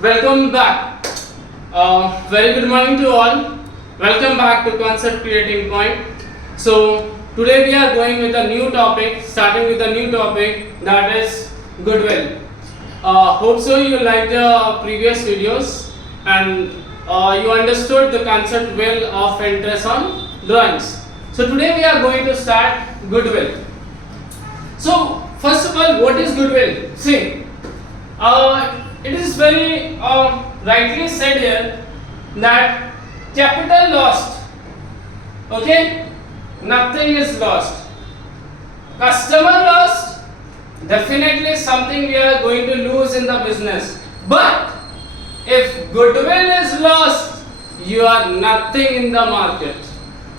Welcome back. Very good morning to all. Welcome back to Concept Creating Point. So today we are going with a new topic, starting with a new topic, that is Goodwill. Hope so you liked the previous videos and you understood the concept well of interest on drawings. So today we are going to start Goodwill. So first of all, what is Goodwill? See, it is very rightly said here that capital lost, okay, nothing is lost. Customer lost, definitely something we are going to lose in the business. But if goodwill is lost, you are nothing in the market.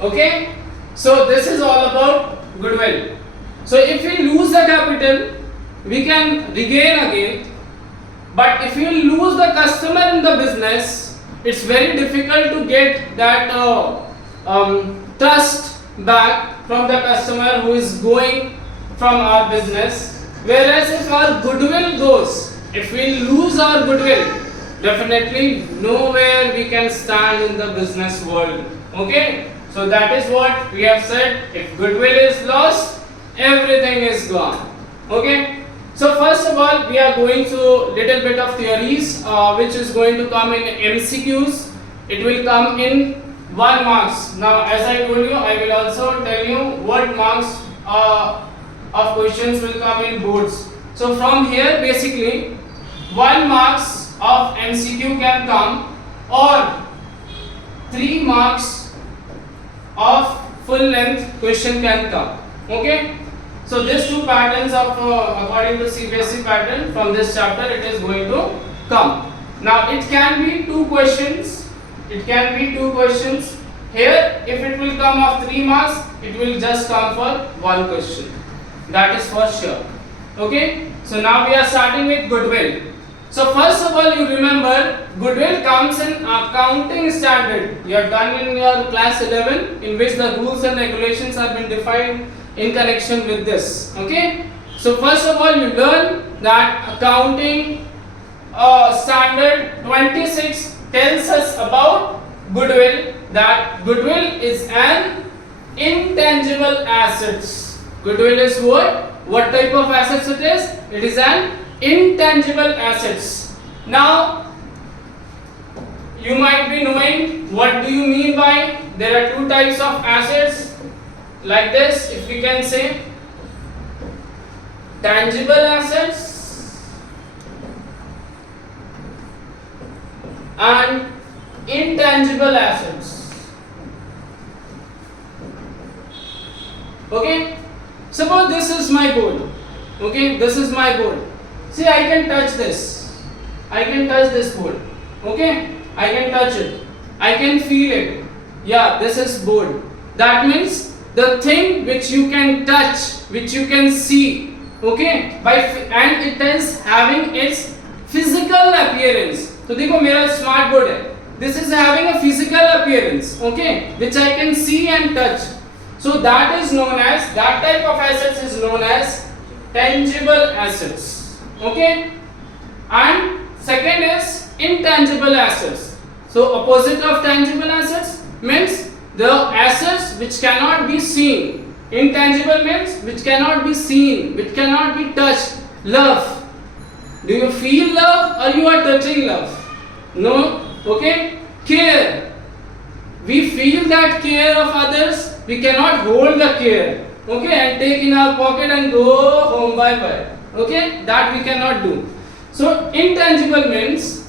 Okay, so this is all about goodwill. So if we lose the capital, we can regain again. But if you lose the customer in the business, it's very difficult to get that trust back from the customer who is going from our business. Whereas if our goodwill goes, if we lose our goodwill, definitely nowhere we can stand in the business world. Okay, so that is what we have said. If goodwill is lost, everything is gone. Okay. So first of all, we are going through little bit of theories which is going to come in MCQs. It will come in 1 marks. Now as I told you, I will also tell you what marks of questions will come in boards. So from here basically 1 marks of MCQ can come or 3 marks of full length question can come. Okay. So these two patterns of according to CBSE pattern from this chapter it is going to come. Now it can be 2 questions. It can be 2 questions. Here if it will come of 3 marks, it will just come for 1 question. That is for sure. Okay. So now we are starting with goodwill. So first of all, you remember goodwill comes in accounting standard. You have done in your class 11, in which the rules and regulations have been defined in connection with this. Okay, so first of all you learn that accounting standard 26 tells us about goodwill, that goodwill is an intangible assets. Goodwill is what type of assets it is? It is an intangible assets. Now you might be knowing what do you mean by there are 2 types of assets. Like this, if we can say tangible assets and intangible assets. Okay, suppose this is my board. Okay, this is my board. See, I can touch this. I can touch this board. Okay, I can touch it. I can feel it. Yeah, this is board. That means the thing which you can touch, which you can see, okay, and it is having its physical appearance. So देखो मेरा smart board है. This is having a physical appearance, okay, which I can see and touch. So that is known as, that type of assets is known as tangible assets. Okay, and second is intangible assets. So opposite of tangible assets means the assets which cannot be seen. Intangible means which cannot be seen, which cannot be touched. Love. Do you feel love or you are touching love? No. Okay. Care. We feel that care of others. We cannot hold the care. Okay. And take in our pocket and go home. Bye bye. Okay. That we cannot do. So intangible means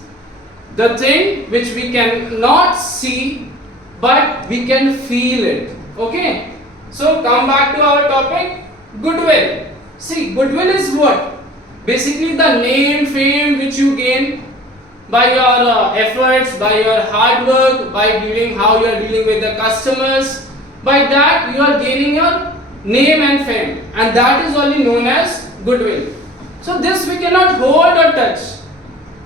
the thing which we cannot see, but we can feel it. Okay, so come back to our topic, goodwill. See, goodwill is what? Basically the name, fame which you gain by your efforts, by your hard work, by dealing how you are dealing with the customers. By that you are gaining your name and fame, and that is only known as goodwill. So this we cannot hold or touch.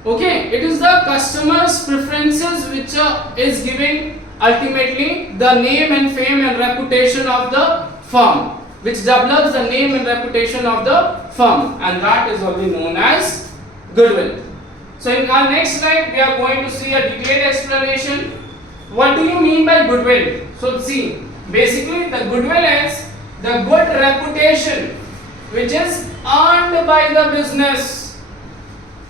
Okay, it is the customer's preferences which is giving ultimately the name and fame and reputation of the firm, which develops the name and reputation of the firm, and that is only known as goodwill. So in our next slide, we are going to see a detailed explanation. What do you mean by goodwill? So see, basically the goodwill is the good reputation which is earned by the business.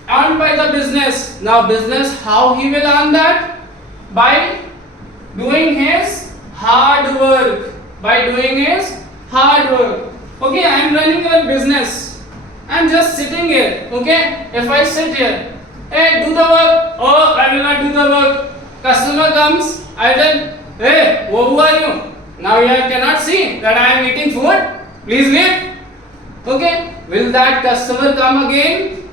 Earned by the business. Now business, how he will earn that? By doing his hard work. By doing his hard work. Okay, I am running a business. I am just sitting here. Okay, if I sit here, hey, do the work. Oh, I will not do the work. Customer comes, I tell, hey, who are you? Now you cannot see that I am eating food. Please leave. Okay, will that customer come again?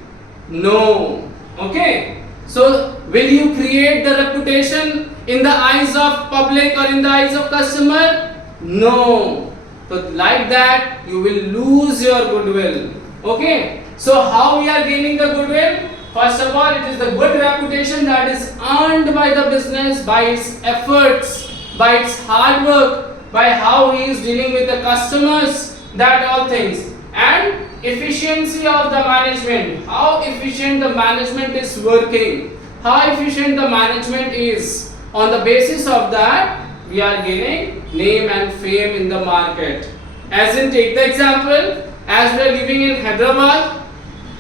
No. Okay, so will you create the reputation in the eyes of public or in the eyes of customer? No. So like that, you will lose your goodwill. Okay, so how we are gaining the goodwill? First of all, it is the good reputation that is earned by the business by its efforts, by its hard work, by how he is dealing with the customers, that all things. And efficiency of the management, how efficient the management is working, how efficient the management is. On the basis of that, we are gaining name and fame in the market. As in, take the example, as we are living in Hyderabad,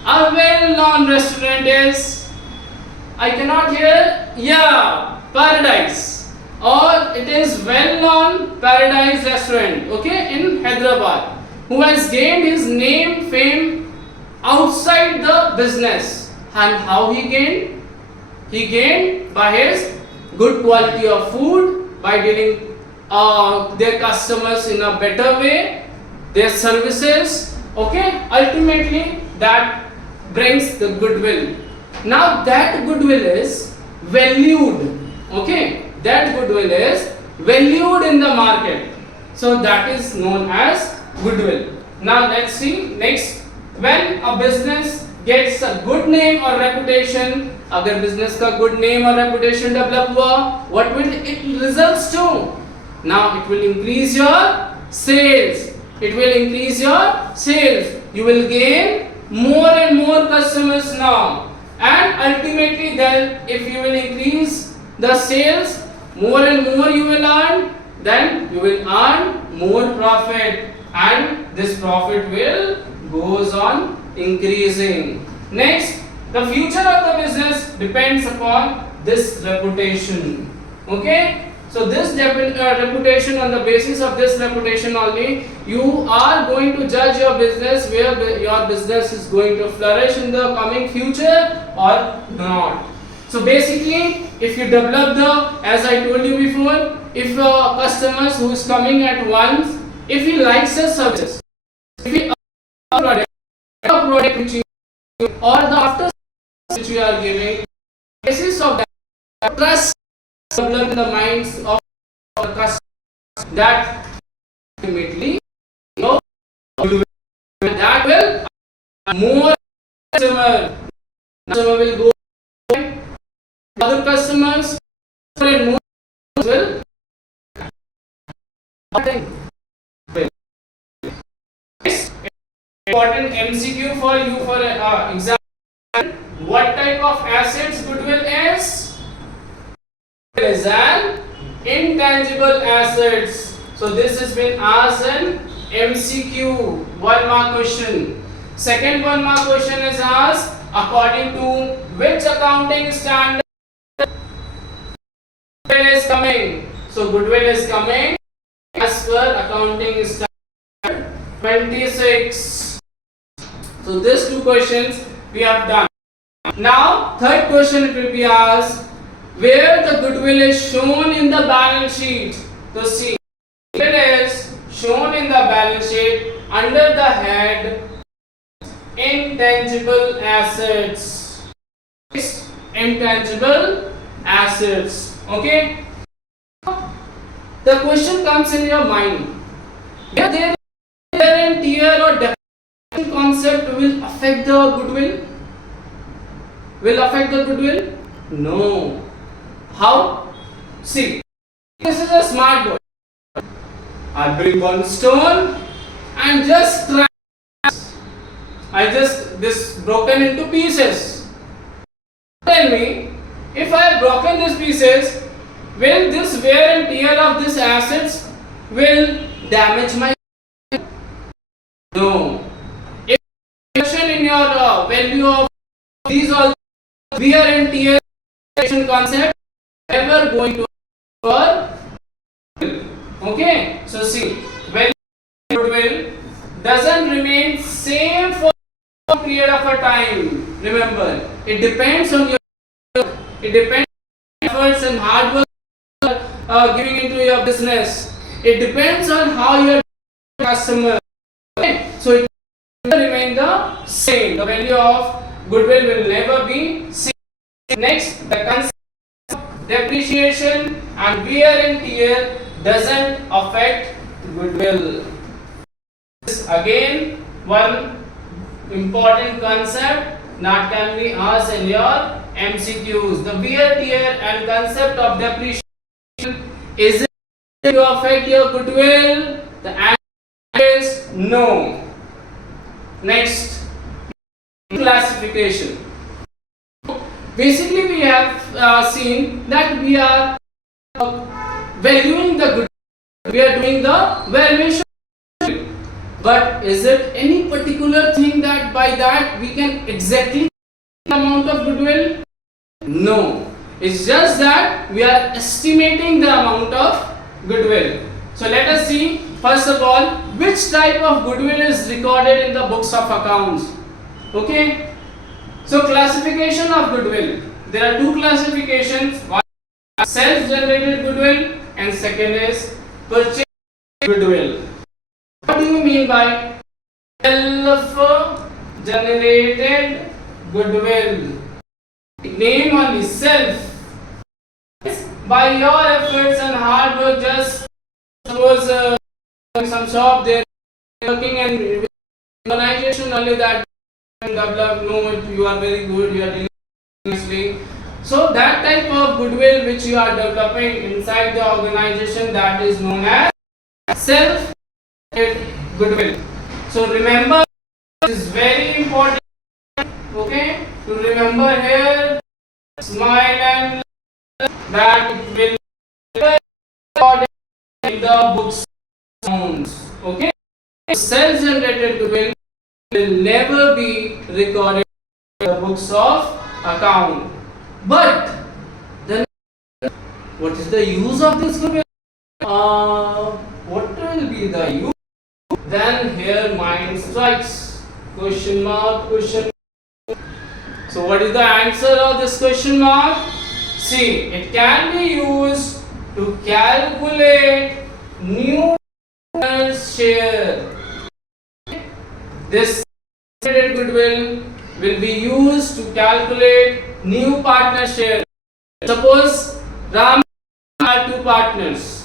a well-known restaurant is, I cannot hear, yeah, Paradise, or it is well-known Paradise restaurant, okay, in Hyderabad, who has gained his name, fame outside the business. And how he gained? He gained by his good quality of food, by dealing their customers in a better way, their services, okay, ultimately that brings the goodwill. Now that goodwill is valued, okay, that goodwill is valued in the market. So that is known as goodwill. Now let's see next, when a business gets a good name or reputation, अगर business का good name or reputation develop हुआ, what will it results to? Now it will increase your sales. It will increase your sales. You will gain more and more customers now, and ultimately then if you will increase the sales, more and more you will earn, then you will earn more profit, and this profit will goes on increasing. Next, the future of the business depends upon this reputation. Okay, so this reputation, on the basis of this reputation only, you are going to judge your business, where your business is going to flourish in the coming future or not. So basically, if you develop the, as I told you before, if customers who is coming at once, if he likes your service, if he product which you, or the after which we are giving, basis of that trust develop in the minds of the customers, that ultimately that will more customer will go, other customers and more will important MCQ for you for example. What type of assets goodwill is? It is an intangible assets. So this has been asked an MCQ 1 mark question. Second 1 mark question is asked, according to which accounting standard goodwill is coming? So goodwill is coming as per accounting standard 26. So these two questions we have done. Now third question it will be asked, where the goodwill is shown in the balance sheet. So see, goodwill is shown in the balance sheet under the head intangible assets. Intangible assets. Okay. The question comes in your mind, whether there and tear or definition concept will affect the goodwill? Will affect the goodwill? No. How? See, this is a smart boy. I bring one stone and just try. I just this broken into pieces. Tell me, if I have broken these pieces, will this wear and tear of these assets will damage my? No. If reduction in your value of these all wear and tear concept never going to occur. Okay, so see, value of goodwill doesn't remain same for a period of a time. Remember, it depends on your, it depends on efforts and hard work giving into your business. It depends on how your customer. Okay? So it will remain the same. The value of goodwill will never be same. Next, the concept of depreciation and wear and tear doesn't affect goodwill. This again one important concept that can be asked in your MCQs. The wear, tear and concept of depreciation, is it going to affect your goodwill? The answer is no. Next, classification. Basically, we have seen that we are valuing the goodwill. We are doing the valuation. But is it any particular thing that by that we can exactly the amount of goodwill? No. It's just that we are estimating the amount of goodwill. So let us see first of all which type of goodwill is recorded in the books of accounts. Okay. So classification of goodwill. There are two classifications. One is self-generated goodwill and second is purchased goodwill. What do you mean by self-generated goodwill? Name only self. By your efforts and hard work, just suppose some shop they're working and organization only that develop. No, you are very good. You are doing nicely. So that type of goodwill which you are developing inside the organization, that is known as self goodwill. So remember, this is very important. Okay, to remember here, smile and that it will be recorded in the books. Okay, self-generated goodwill will never be recorded in the books of account. But then, what is the use of this goodwill? What will be the use? Then here mind strikes. Question mark, question. So what is the answer of this question mark? See, it can be used to calculate new share. This goodwill will be used to calculate new partner share. Suppose Ram are two partners.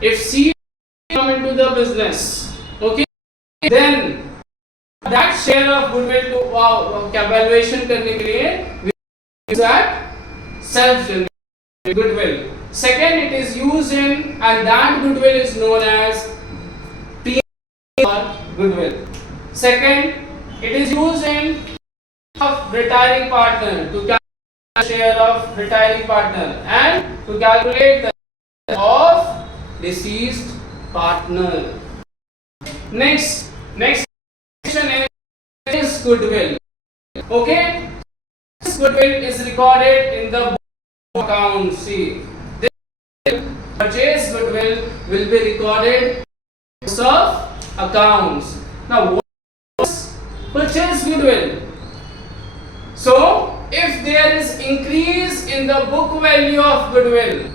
If C come into the business, okay, then that share of goodwill to valuation करने के लिए we use that self-generated goodwill. Second, it is used in, and that goodwill is known as P or goodwill. Second, it is used in of retiring partner to calculate the share of retiring partner and to calculate the of deceased partner. Next question is goodwill. Okay, this goodwill is recorded in the book account. See, this purchase goodwill will be recorded in books of accounts. Now, what is purchase goodwill? So, if there is increase in the book value of goodwill,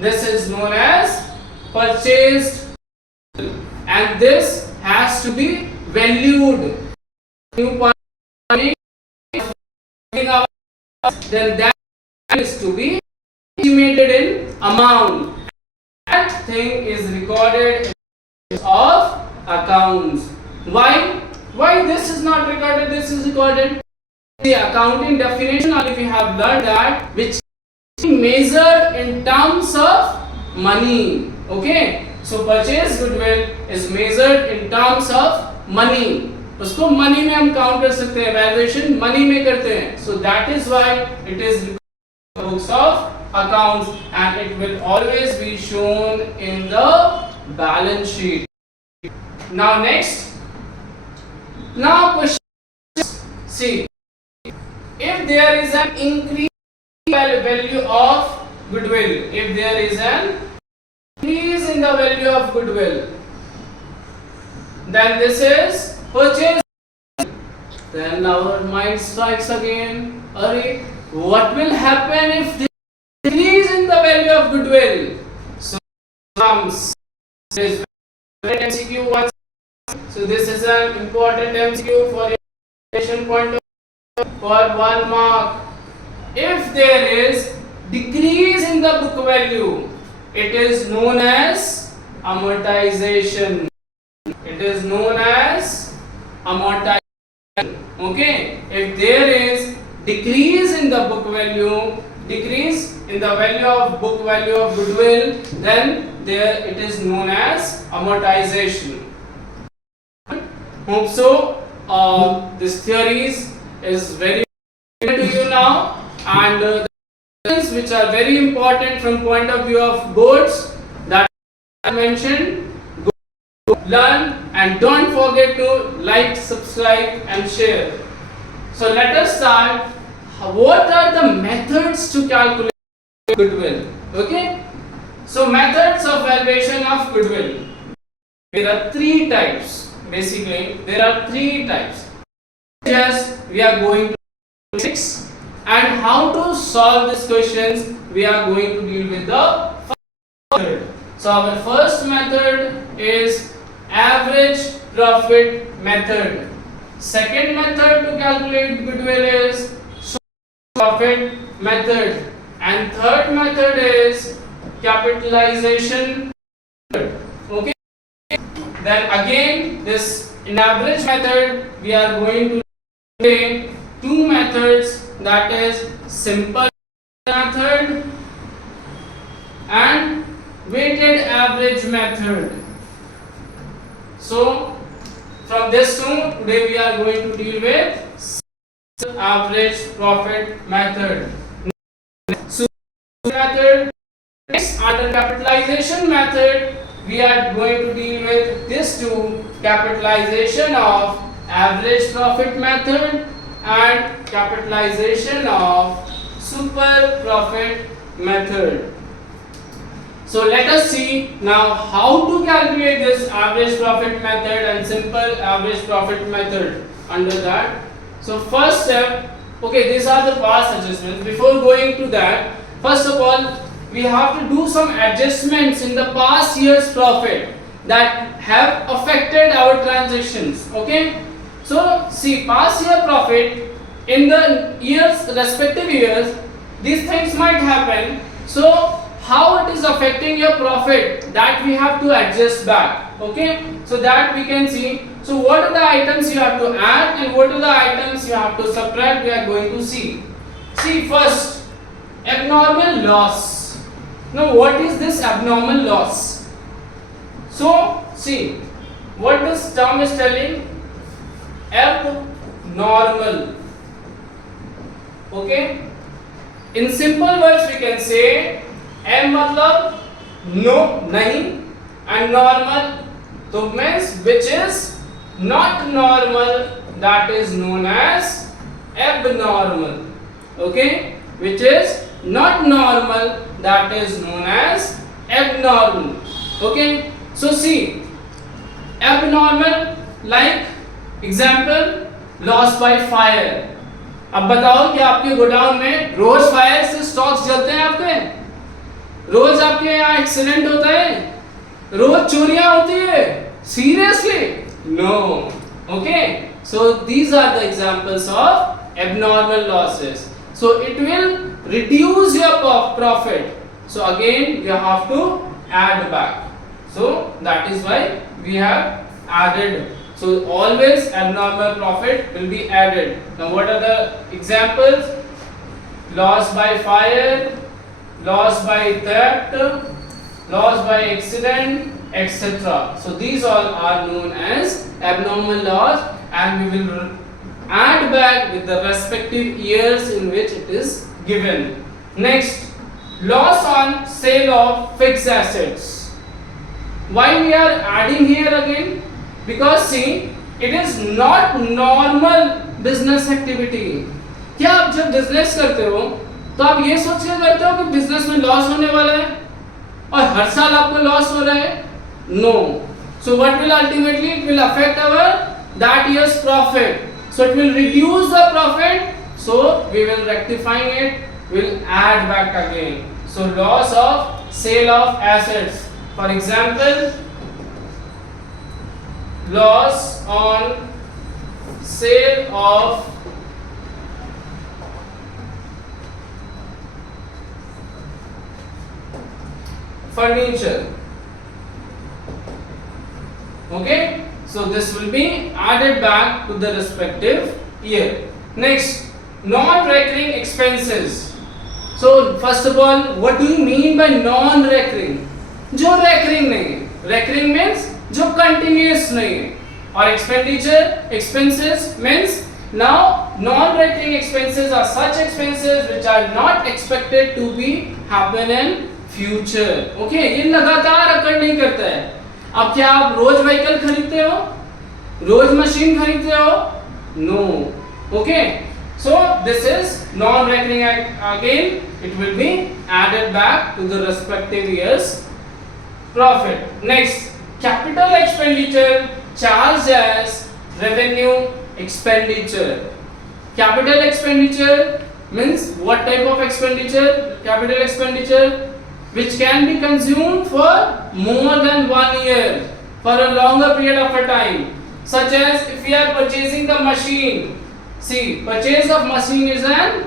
this is known as purchased, and this has to be valued. Then that is to be estimated in amount. That thing is recorded in of accounts. Why this is not recorded? This is recorded. The accounting definition, or if you have learned that, which is measured in terms of money. Okay, so purchase goodwill is measured in terms of money. उसको money में हम count कर सकते हैं, valuation money में करते हैं. So that is why it is books of accounts and it will always be shown in the balance sheet. Now next, now question, see, if there is an increase in value of goodwill, if there is an increase in the value of goodwill, then this is purchase. Then our mind strikes again, Arey, what will happen if there is increase in the value of goodwill? So comes this MCQ once. So this is an important MCQ for your point of view for 1 mark. If there is decrease in the book value, it is known as amortization. It is known as amortization. Okay, if there is decrease in the book value, decrease in the value of book value of goodwill, then there it is known as amortization. Hope so. This theories is very important to you now, and the things which are very important from point of view of boards that I mentioned. Learn and don't forget to like, subscribe and share. So let us start. What are the methods to calculate goodwill? Okay. So methods of valuation of goodwill. There are 3 types. Basically, there are 3 types. Just we are going to 6, and how to solve these questions we are going to deal with the first method. So our first method is average profit method. Second method to calculate goodwill is profit method, and third method is capitalization method. Okay, then again this in average method we are going to take 2 methods, that is simple method and weighted average method. So from this two, today we are going to deal with average profit method. So method, next under capitalization method we are going to deal with this two, capitalization of average profit method and capitalization of super profit method. So let us see now how to calculate this average profit method and simple average profit method under that. So first step, okay, these are the past adjustments. Before going to that, first of all we have to do some adjustments in the past year's profit that have affected our transactions. Okay, so see, past year profit in the years, respective years, these things might happen. So how it is affecting your profit, that we have to adjust back. Okay, so that we can see. So what are the items you have to add and what are the items you have to subtract, we are going to see. See, first, abnormal loss. Now what is this abnormal loss? So see, what this term is telling, abnormal. Okay, in simple words we can say M मतलब no, नहीं, and normal तो means which is not normal, that is known as abnormal. Okay, which is not normal, that is known as abnormal. Okay, so see, abnormal like example loss by fire. अब बताओ कि आपके godown में रोज fire से stocks जलते हैं आपके, रोज आपके यहाँ एक्सीडेंट होता है, रोज चोरियां होती है, seriously no. Okay, so these are the examples of abnormal losses. So it will reduce your profit. So again you have to add back. So that is why we have added. So always abnormal profit will be added. Now what are the examples? Loss by fire, loss by theft, loss by accident, etc. So these all are known as abnormal loss, and we will add back with the respective years in which it is given. Next, loss on sale of fixed assets. Why we are adding here again? Because see, it is not normal business activity. क्या आप जब business करते हो तो आप ये सोच के करते हो कि बिजनेस में लॉस होने वाला है और हर साल आपको लॉस हो रहा है? No. So what will ultimately, it will affect our that year's profit. So it will reduce the profit. So we will rectifying it. Will add back again. So loss of sale of assets. For example, loss on sale of furniture. Okay, so this will be added back to the respective year. Next, non-recurring expenses. So first of all, what do you mean by non-recurring? जो recurring नहीं है. Recurring means जो continuous नहीं है. और expenses means now non-recurring expenses are such expenses which are not expected to be happen in future. Okay, ये लगातार अकर नहीं करता है. अब क्या आप रोज व्हीकल खरीदते हो? रोज मशीन खरीदते हो? No. Okay. So this is non-recurring. Again, it will be added back to the respective year's profit. Next, capital expenditure charged as revenue expenditure. Capital expenditure means what type of expenditure? Capital expenditure which can be consumed for more than 1 year, for a longer period of a time, such as if we are purchasing the machine. See, purchase of machine is an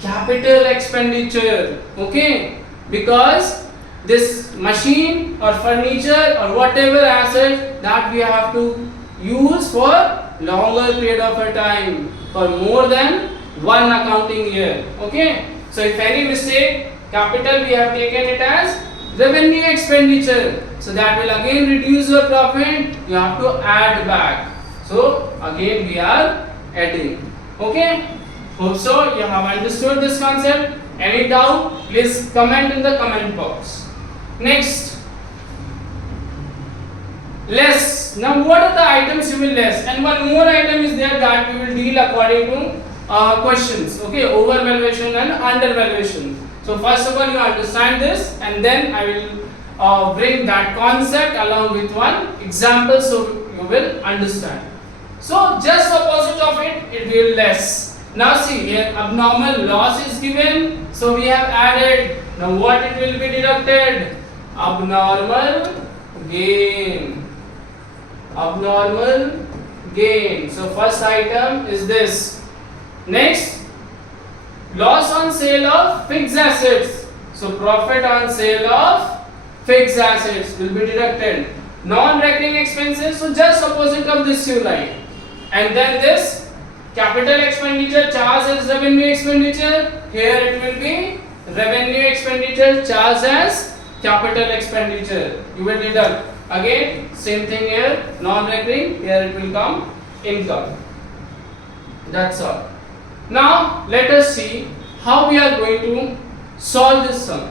capital expenditure. Okay, because this machine or furniture or whatever asset that we have to use for longer period of a time, for more than 1 accounting year. Okay, so if any mistake, capital we have taken it as revenue expenditure, so that will again reduce your profit. You have to add back. So again we are adding. Okay, hope so you have understood this concept. Any doubt, please comment in the comment box. Next, less. Now what are the items you will less? And one more item is there that we will deal according to questions. Okay, overvaluation and undervaluation. So first of all you understand this, and then I will bring that concept along with one example so you will understand. So just opposite of it, it will less. Now see here, abnormal loss is given, so we have added. Now what it will be deducted? Abnormal gain. Abnormal gain. So first item is this. Next, loss on sale of fixed assets. So profit on sale of fixed assets will be deducted. Non-recurring expenses, so just opposite of this you write. And then this capital expenditure charged as revenue expenditure. Here it will be revenue expenditure charged as capital expenditure. You will deduct. Again same thing here, non-recurring, here it will come income. That's all. Now let us see how we are going to solve this sum.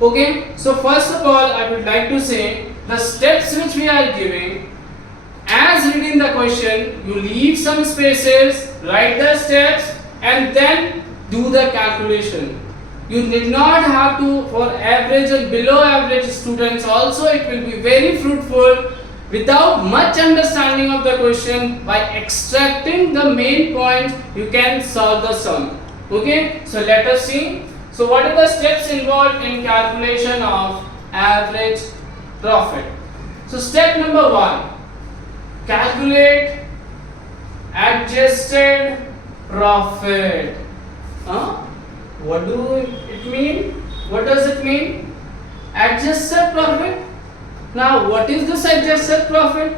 Okay, so first of all I would like to say the steps which we are giving. As reading the question, you leave some spaces, write the steps, and then do the calculation. You need not have to, for average and below average students also, it will be very fruitful without much understanding of the question. By extracting the main points, you can solve the sum. Okay, so let us see. So what are the steps involved in calculation of average profit? So step number 1. Calculate adjusted profit. What do it mean? What does it mean? Adjusted profit. Now what is this adjusted profit?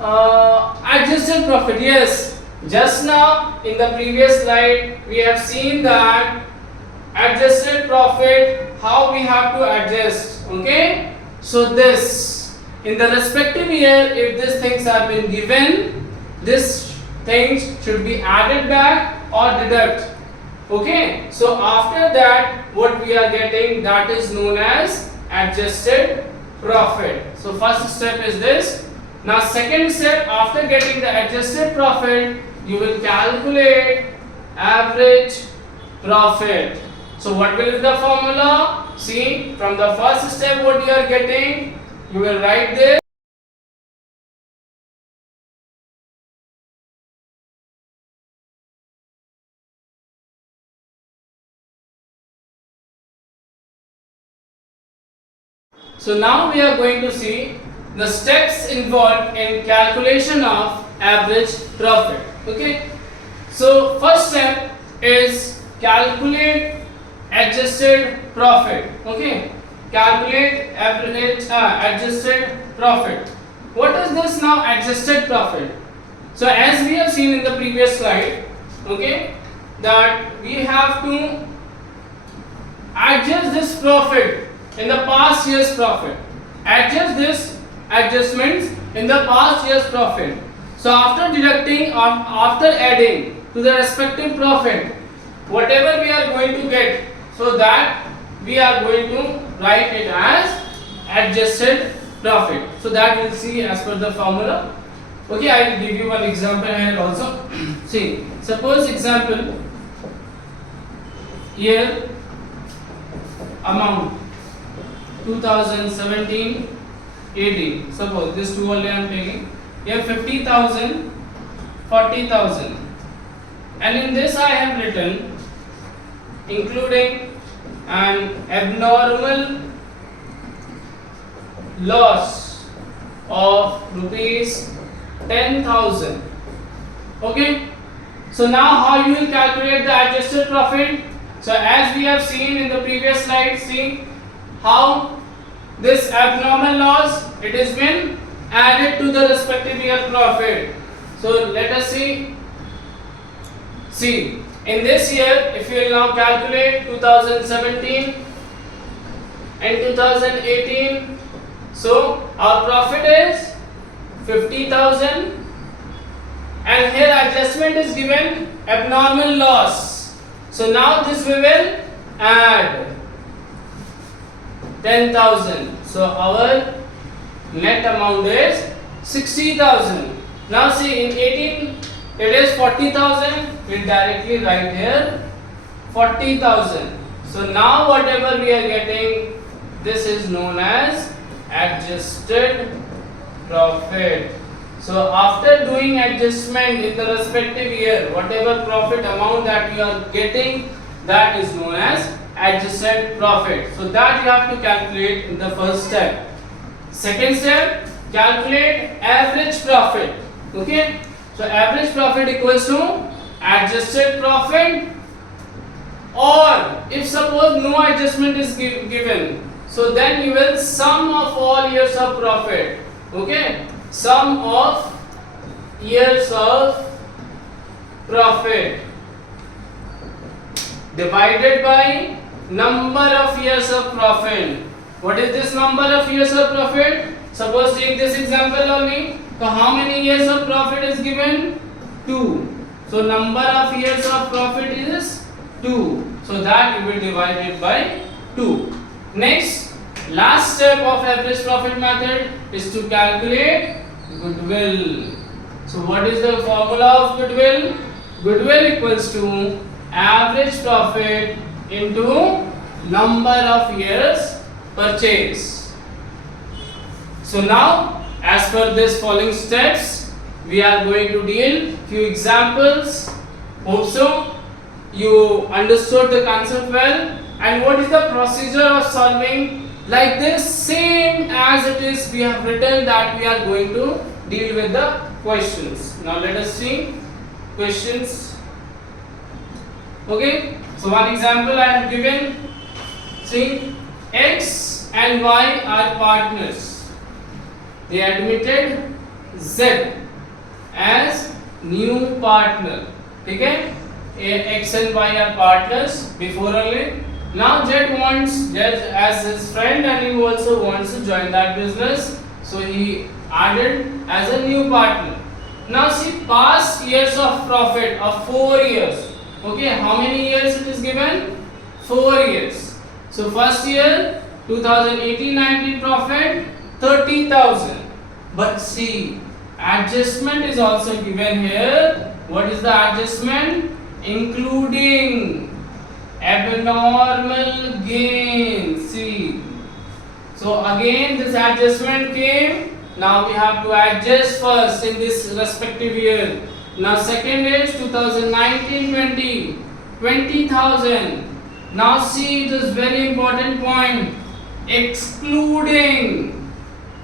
Adjusted profit, yes. Just now in the previous slide we have seen that adjusted profit, how we have to adjust. Okay, so this in the respective year, if these things have been given, this things should be added back or deduct. Okay, so after that what we are getting, that is known as adjusted profit. So first step is this. Now second step, after getting the adjusted profit, you will calculate average profit. So what will be the formula? See, from the first step what you are getting, you will write this. So now we are going to see the steps involved in calculation of average profit. Okay. So first step is calculate adjusted profit. Okay. Calculate average adjusted profit. What is this now, adjusted profit? So as we have seen in the previous slide, okay, that we have to adjust this profit in the past year's profit. Adjust this adjustments in the past year's profit. So after deducting or after adding to the respective profit, whatever we are going to get, so that we are going to write it as adjusted profit. So that we'll see as per the formula. Okay, I will give you one example here also. See, suppose example year amount 2017 18, suppose this two only I am taking. Here 50,000, 40,000, and in this I have written including an abnormal loss of rupees 10,000. Okay, so now how you will calculate the adjusted profit? So as we have seen in the previous slide, see how this abnormal loss, it has been added to the respective year profit. So let us see. See, in this year, if you will now calculate 2017 and 2018, so our profit is 50,000, and here adjustment is given abnormal loss. So now this we will add 10,000. So our net amount is 60,000. Now see, in 18 it is 40,000. We directly write here 40,000. So now whatever we are getting, this is known as adjusted profit. So after doing adjustment in the respective year, whatever profit amount that you are getting, that is known as adjusted profit. So that you have to calculate in the first step. Second step, calculate average profit. Okay, so average profit equals to adjusted profit, or if suppose no adjustment is given, so then you will sum of all years of profit. Okay, sum of years of profit divided by number of years of profit. What is this number of years of profit? Suppose take this example only. So how many years of profit is given? 2. So number of years of profit is 2. So that you will divide it by 2. Next, last step of average profit method is to calculate goodwill. So what is the formula of goodwill? Goodwill equals to average profit into number of years purchase. So now, as per this following steps, we are going to deal few examples. Hope so you understood the concept well. And what is the procedure of solving? Like this, same as it is we have written, that we are going to deal with the questions. Now let us see questions. Okay, so one example I have given. See, X and Y are partners. They admitted Z as new partner. Okay, X and Y are partners before only. Now Jed wants Jed as his friend and he also wants to join that business. So he added as a new partner. Now see past years of profit of 4 years. Okay, how many years it is given? 4 years. So first year 2018-19 profit 30,000. But see, adjustment is also given here. What is the adjustment? Including abnormal gain. See, so again this adjustment came. Now we have to adjust first in this respective year. Now second is 2019-20 20,000. Now see, it is very important point, excluding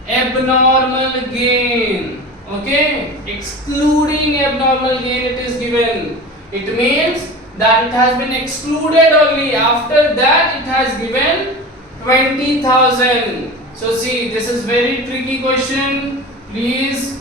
abnormal gain. Okay, excluding abnormal gain it is given. It means that it has been excluded only. After that it has given 20,000. So see, this is very tricky question. Please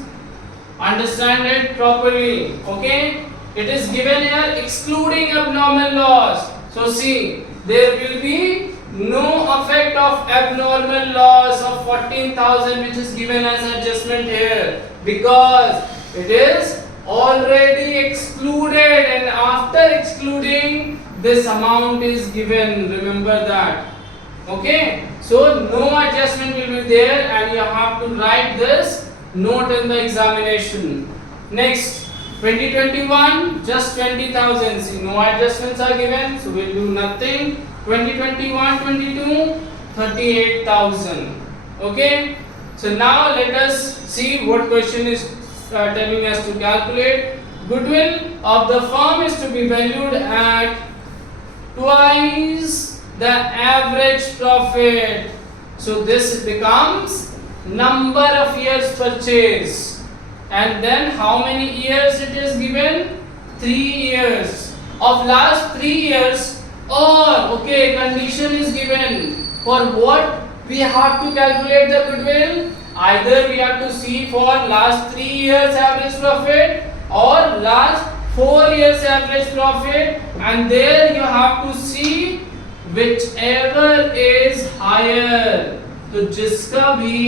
understand it properly. Okay, it is given here excluding abnormal loss. So see, there will be no effect of abnormal loss of 14,000 which is given as adjustment here, because it is already excluded, and after excluding this amount is given. Remember that. Okay, so no adjustment will be there and you have to write this note in the examination. Next, 2021 just 20,000. See, no adjustments are given, so we'll do nothing. 2021-22 38,000. Okay, so now let us see what question is telling us to calculate. Goodwill of the firm is to be valued at twice the average profit. So this becomes number of years purchase, and then how many years it is given? 3 years. Of last 3 years, or okay, condition is given for what we have to calculate the goodwill. Either we have to see for last 3 years average profit or last 4 years average profit, and there you have to see whichever is higher. तो जिसका भी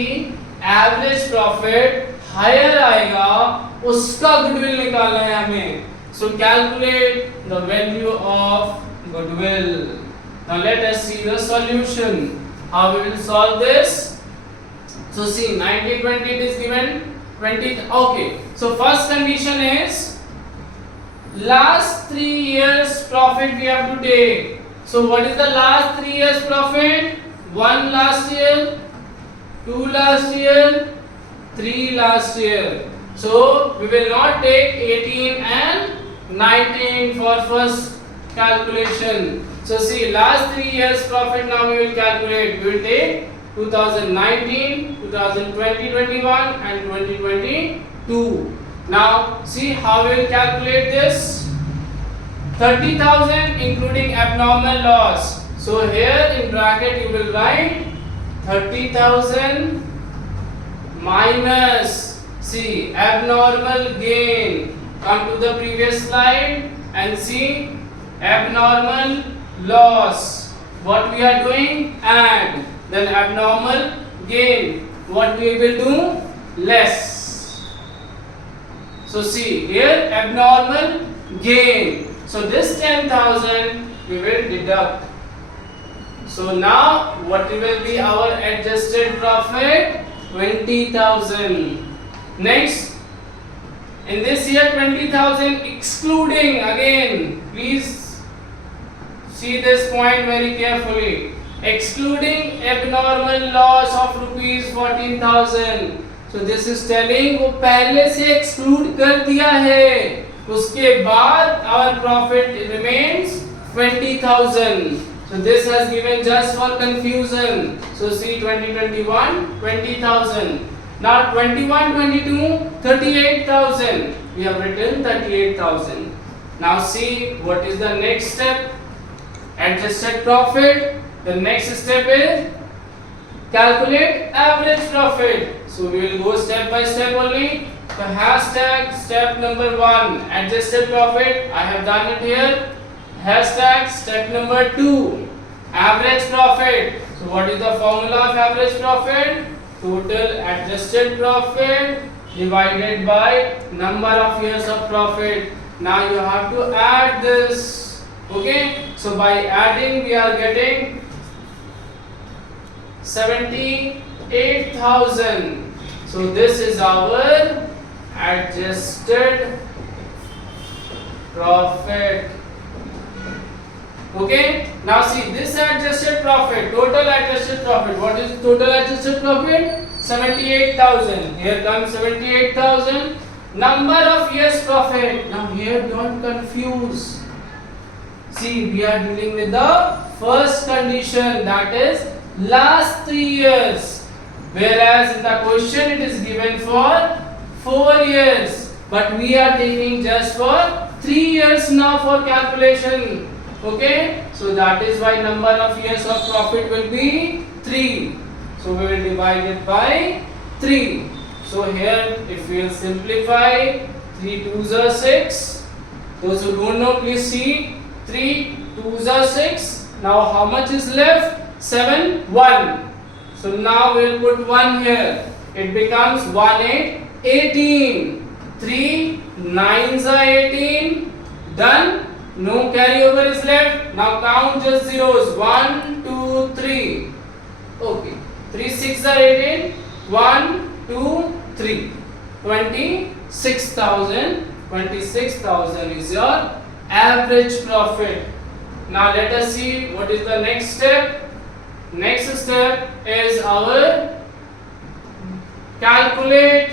average profit higher आएगा उसका goodwill निकालना है हमें. So calculate the value of goodwill. Now let us see the solution. How we will solve this? So see, 1920 it is given 20. Okay. So first condition is last 3 years profit we have to take. So what is the last 3 years profit? 1 last year, 2 last year, 3 last year. So we will not take 18 and 19 for first calculation. So see, last 3 years profit now we will calculate. We will take 2019, 2020-21 and 2022. Now see how we will calculate this. 30,000 including abnormal loss. So here in bracket you will write 30,000 minus, see, abnormal gain. Come to the previous slide and see abnormal loss. What we are doing? Add. Then abnormal gain. What we will do? Less. So see here abnormal gain. So this 10,000 we will deduct. So now what will be our adjusted profit? 20,000. Next, in this year 20,000 excluding, again please see this point very carefully, excluding abnormal loss of rupees 14,000. So this is telling वो पहले से exclude कर दिया है, उसके बाद our profit remains 20,000. So this has given just for confusion. So see 2021 20,000. Now 21-22 38,000. We have written 38,000. Now see what is the next step? Adjusted profit. The next step is calculate average profit. So we will go step by step only. So hashtag step number 1, adjusted profit. I have done it here. Hashtag step number 2, average profit. So what is the formula of average profit? Total adjusted profit divided by number of years of profit. Now you have to add this. Okay, so by adding we are getting 78,000. So this is our adjusted profit. Okay, now see this adjusted profit, total adjusted profit. What is total adjusted profit? 78,000. Here comes 78,000. Number of years profit. Now here don't confuse. See, we are dealing with the first condition, that is last 3 years. Whereas in the question it is given for 4 years. But we are taking just for 3 years now for calculation. Okay, so that is why number of years of profit will be 3. So we will divide it by 3. So here if we will simplify, 3 2s are 6. Those who don't know, please see, 3 2s are 6. Now how much is left? 7 1. So now we will put 1 here. It becomes 1 8 18. 3 9s are 18. Done. No carryover is left. Now count just zeros. 1 2 3. Okay. 3 6 are 18. 1 2 3. 26,000. 26,000 is your average profit. Now let us see what is the next step. Next step is our calculate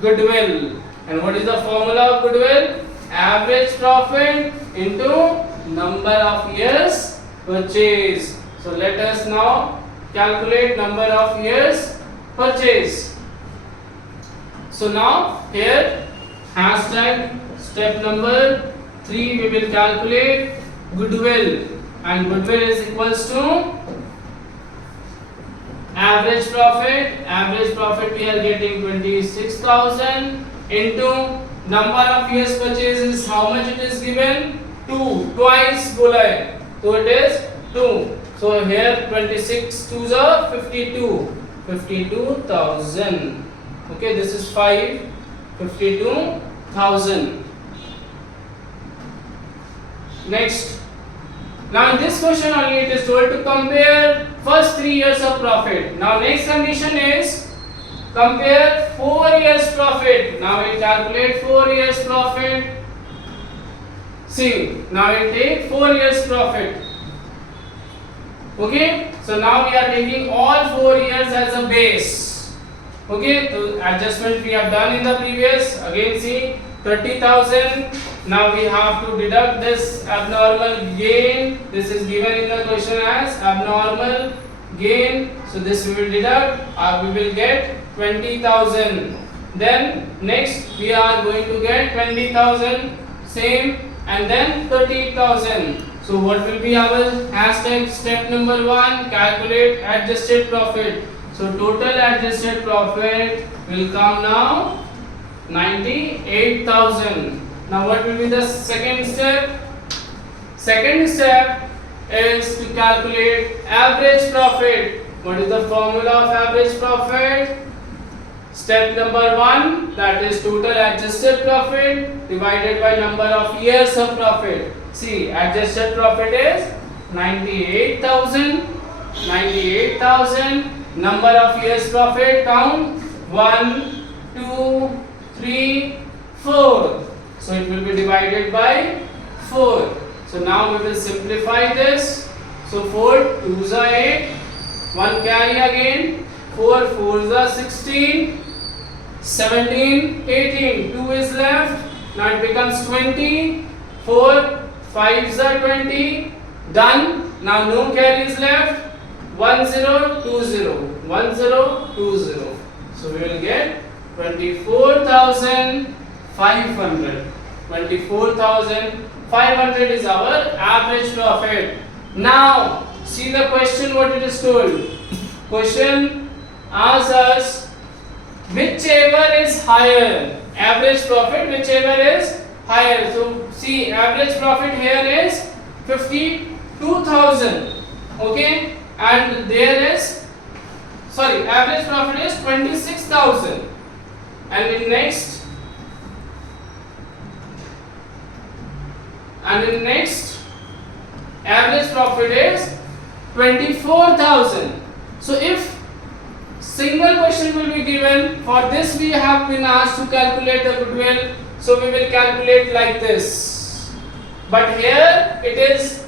goodwill. And what is the formula of goodwill? Average profit into number of years purchase. So let us now calculate number of years purchase. So now here hashtag step number 3 we will calculate goodwill, and goodwill is equals to average profit. Average profit we are getting 26,000 into number of years purchase is how much it is given? 2. Twice bola hai, so it is 2. So here 26 2s are 52. 52,000. Okay, this is 5. 52,000. Next. Now in this question only it is told to compare first 3 years of profit. Now next condition is compare 4 years profit. Now we calculate 4 years profit. See, now we take 4 years profit. Okay, so now we are taking all 4 years as a base. Okay, so adjustment we have done in the previous. Again see 30,000. Now we have to deduct this abnormal gain. This is given in the question as abnormal gain. So this we will deduct. We will get 20,000. Then next we are going to get 20,000 same, and then 30,000. So what will be our hashtag step number 1? Calculate adjusted profit. So total adjusted profit will come now 98,000. Now what will be the second step? Second step is to calculate average profit. What is the formula of average profit? Step number 1, that is total adjusted profit divided by number of years of profit. See, adjusted profit is 98,000. 98,000. Number of years profit, count 1 2 3 4. So it will be divided by 4. So now we will simplify this. So 4 2s are 8. 1 carry again. 4 4s are 16. 17 18. 2 is left. Now it becomes 20. 4 5s are 20. Done. Now no carries left. 1 0 2 0. 1 0 2 0. So we will get 24,500. 24,500 is our average profit. Now see the question what it is told. Question asks us whichever is higher. Average profit whichever is higher. So see average profit here is 52,000. Okay, and there is, sorry, average profit is 26,000, and in next average profit is 24,000. So if single question will be given, for this we have been asked to calculate the goodwill, so we will calculate like this. But here it is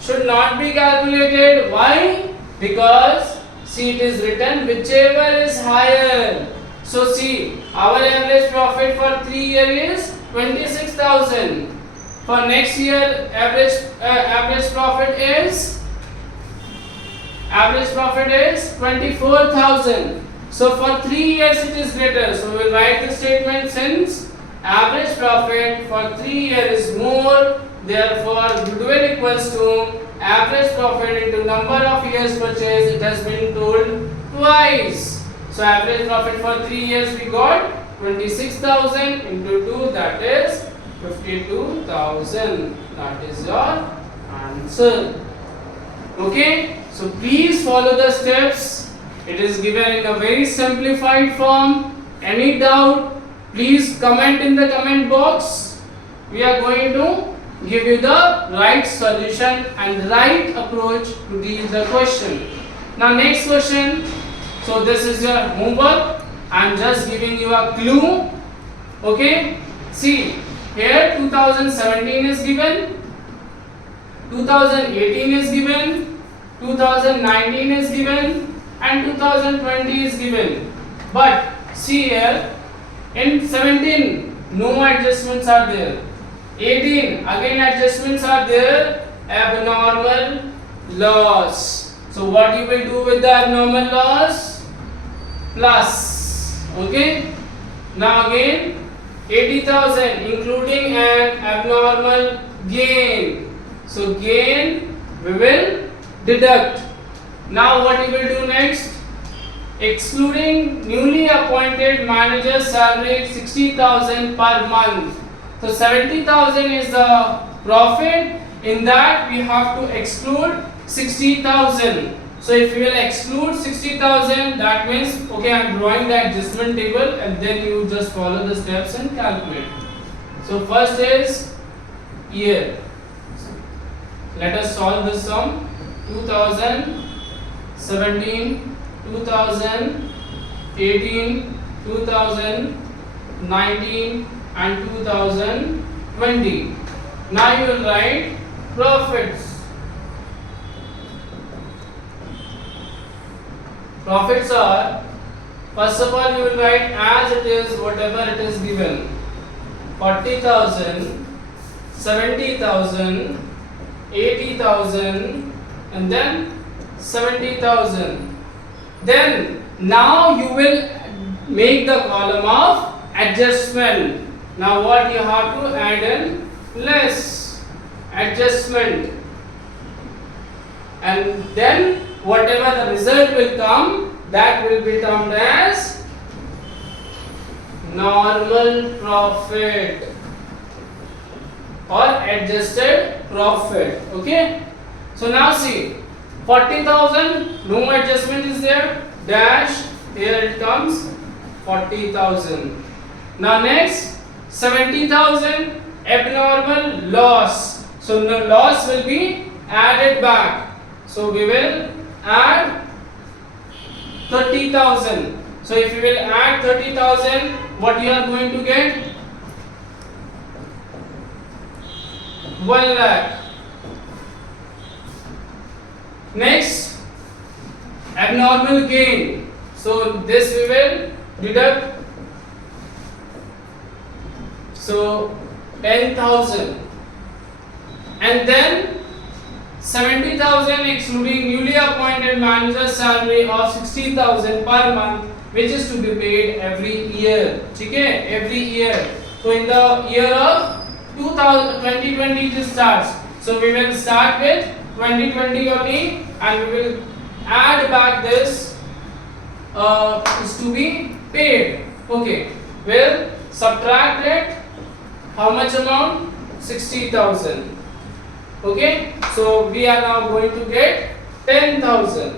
should not be calculated. Why? Because see, it is written whichever is higher. So see, our average profit for 3 years is 26,000. For next year, average profit is 24,000. So for 3 years it is greater. So we will write the statement, since average profit for 3 years is more, therefore goodwill equals to average profit into number of years purchased. It has been told twice. So average profit for 3 years we got 26,000 into 2, that is 52,000. That is your answer. Okay, so please follow the steps. It is given in a very simplified form. Any doubt, please comment in the comment box. We are going to give you the right solution and right approach to deal the question. Now next question. So this is your homework. I am just giving you a clue. Okay, see, here 2017 is given, 2018 is given, 2019 is given, and 2020 is given. But see here, in 17 no adjustments are there, 18 again adjustments are there, abnormal loss. So what you will do with the abnormal loss? Plus. Okay, now again 80,000 including an abnormal gain. So gain we will deduct. Now what you will do next? Excluding newly appointed manager's salary 60,000 per month. So 70,000 is the profit. In that we have to exclude 60,000. So if you will exclude 60,000, that means, okay, I am drawing the adjustment table and then you just follow the steps and calculate. So first is year. Let us solve this sum. 2017, 2018, 2019 and 2020. Now you will write profits. Profits are, first of all you will write as it is, whatever it is given. 40,000, 70,000, 80,000 and then 70,000. Then now you will make the column of adjustment. Now what you have to add in? Less adjustment, and then whatever the result will come, that will be termed as normal profit or adjusted profit. Okay, so now see, 40,000 no adjustment is there, dash, here it comes 40,000. Now next 70,000 abnormal loss. So the loss will be added back. So we will add 30,000. So if you will add 30,000, what you are going to get? 1 lakh. Next, abnormal gain. So this we will deduct. So 10,000, and then 70,000 excluding newly appointed manager's salary of 60,000 per month, which is to be paid every year. Okay, every year. So in the year of 2020 it starts. So we will start with 2020 only, and we will add back this is to be paid. Okay, we'll subtract it. How much amount? 60,000. Okay, so we are now going to get 10,000.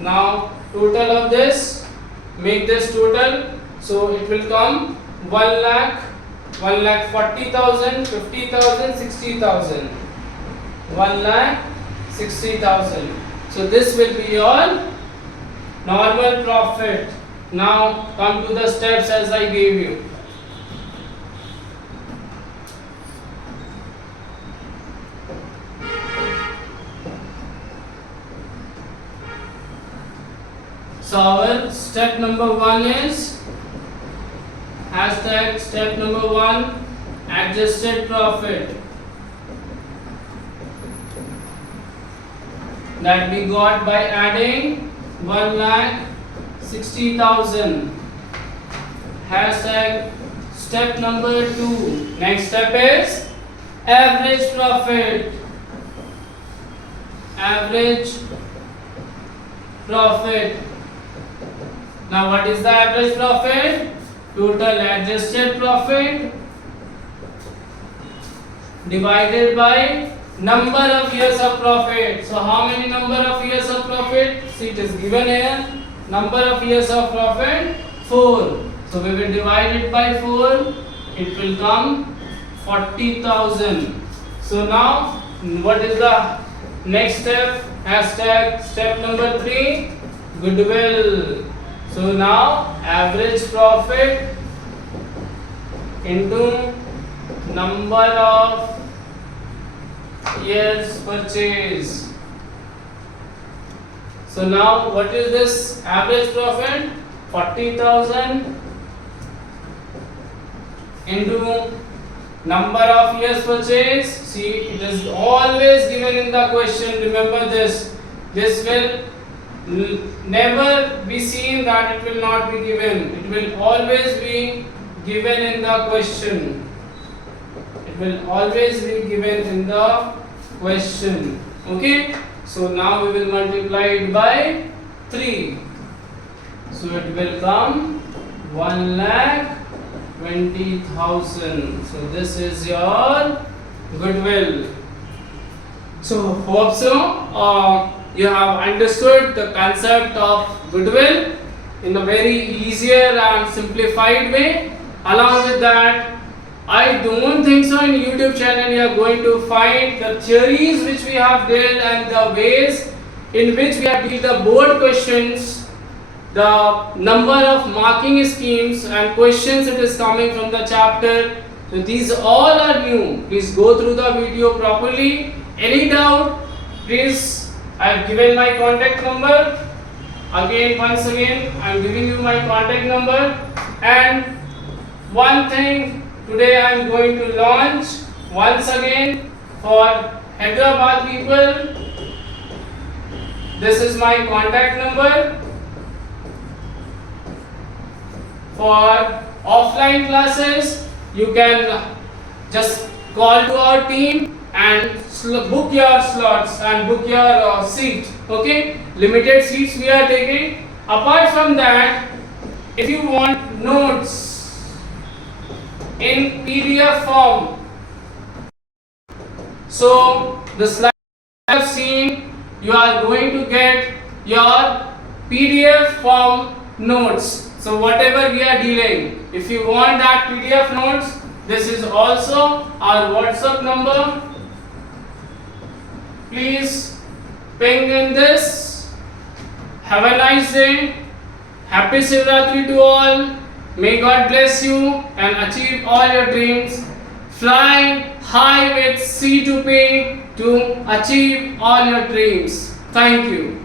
Now total of this, make this total. So it will come 1 lakh, 1,40,000, 50,000, 60,000. 1,60,000. So this will be your normal profit. Now come to the steps as I gave you. So our step number 1 is hashtag step number 1 adjusted profit that we got by adding 1,60,000. Hashtag step number 2. Next step is average profit. Average profit. Now what is the average profit? Total adjusted profit divided by number of years of profit. So how many number of years of profit? See, it is given here. Number of years of profit 4. So we will divide it by 4. It will come 40,000. So now what is the next step? Hashtag step number 3 Goodwill. So now average profit into number of years purchase. So now what is this average profit? 40,000 into number of years purchase. See, it is always given in the question. Remember this. This will never be seen that it will not be given. It will always be given in the question. It will always be given in the question. Okay. So now we will multiply it by 3. So it will come 1,20,000. So this is your goodwill. So hope so. You have understood the concept of goodwill in a very easier and simplified way. Along with that, I don't think so in YouTube channel you are going to find the theories which we have dealt and the ways in which we have dealt the board questions, the number of marking schemes and questions it is coming from the chapter. So these all are new. Please go through the video properly. Any doubt, please, I have given my contact number. Once again, I am giving you my contact number. And one thing, today I am going to launch once again for Hyderabad people. This is my contact number. For offline classes, you can just call to our team and book your slots and book your seat. Okay, limited seats we are taking. Apart from that, if you want notes in PDF form, so the slide I have seen, you are going to get your PDF form notes. So whatever we are dealing, if you want that PDF notes, this is also our WhatsApp number. Please ping in this. Have a nice day. Happy Shivratri to all. May God bless you and achieve all your dreams. Fly high with C to P to achieve all your dreams. Thank you.